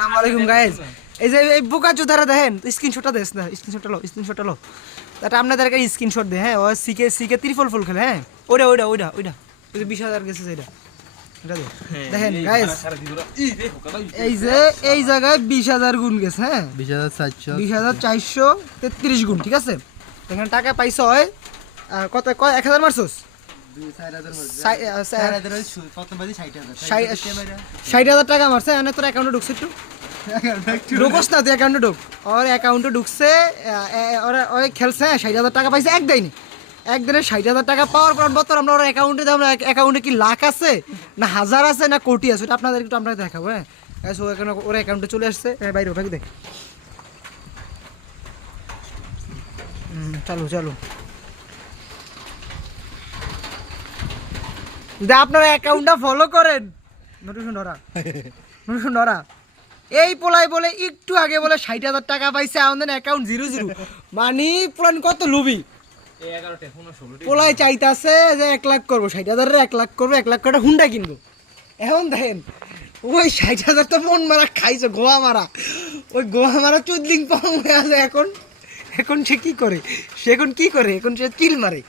আসসালামু গাইস, এই যে এই বোকা চোদারা দেখেন, স্ক্রিনশটটা দেস না, স্ক্রিনশটটা লো এটা আপনাদেরকে স্ক্রিনশট দে। হ্যাঁ ও সিকে ত্রিফল ফুল খেলে। হ্যাঁ ওইটা ওইটা ওইটা ওইটা ওই যে 20,000 গেছে যেটা, এটা দেখেন গাইস, এই যে এই জায়গায় 20,000 গুণ গেছে। হ্যাঁ 20,433 গুণ, ঠিক আছে। এখানে টাকা পাইছ হয় কত, 1,000 মারছস, 60,000 টাকা মারছে। এনে তোর অ্যাকাউন্টে ঢুকছে, একটু ঢুকস না তুই অ্যাকাউন্টে ঢুক। ওর অ্যাকাউন্টে ঢুকছে, ওরা ওই খেলছে 60,000 টাকা পাইছে একদিনে। একদিনে 60,000 টাকা পাওয়ার পর বছর আমরা ওর অ্যাকাউন্টে দাম, অ্যাকাউন্টে কি লাখ আছে না হাজার আছে না কোটি আছে, ওটা আপনাদের একটু আমরা দেখাবো। হ্যাঁ ওর অ্যাকাউন্টে চলে আসছে, বাইরে ওটাকে দেখ। চালু চালু আপনারা অ্যাকাউন্টটা ফলো করেন। নতুন ধরা এই পোলাই বলে একটু আগে বলে 60,000 টাকা পাইছে, আমাদের অ্যাকাউন্ট 0 মানে পুরান কত লুবি পোলাই চাইতাছে যে 1 লাখ করবো, 60,000 1 লাখ করবো, 1 লাখ করে হুন্ডা কিনবো। এখন দেখেন ওই 60,000 তো মন মারা খাইছে, গোয়া মারা, ওই গোয়া মারা চুদলিং পাম হয়ে আছে। এখন সে কি করে, এখন সে কিল মারে।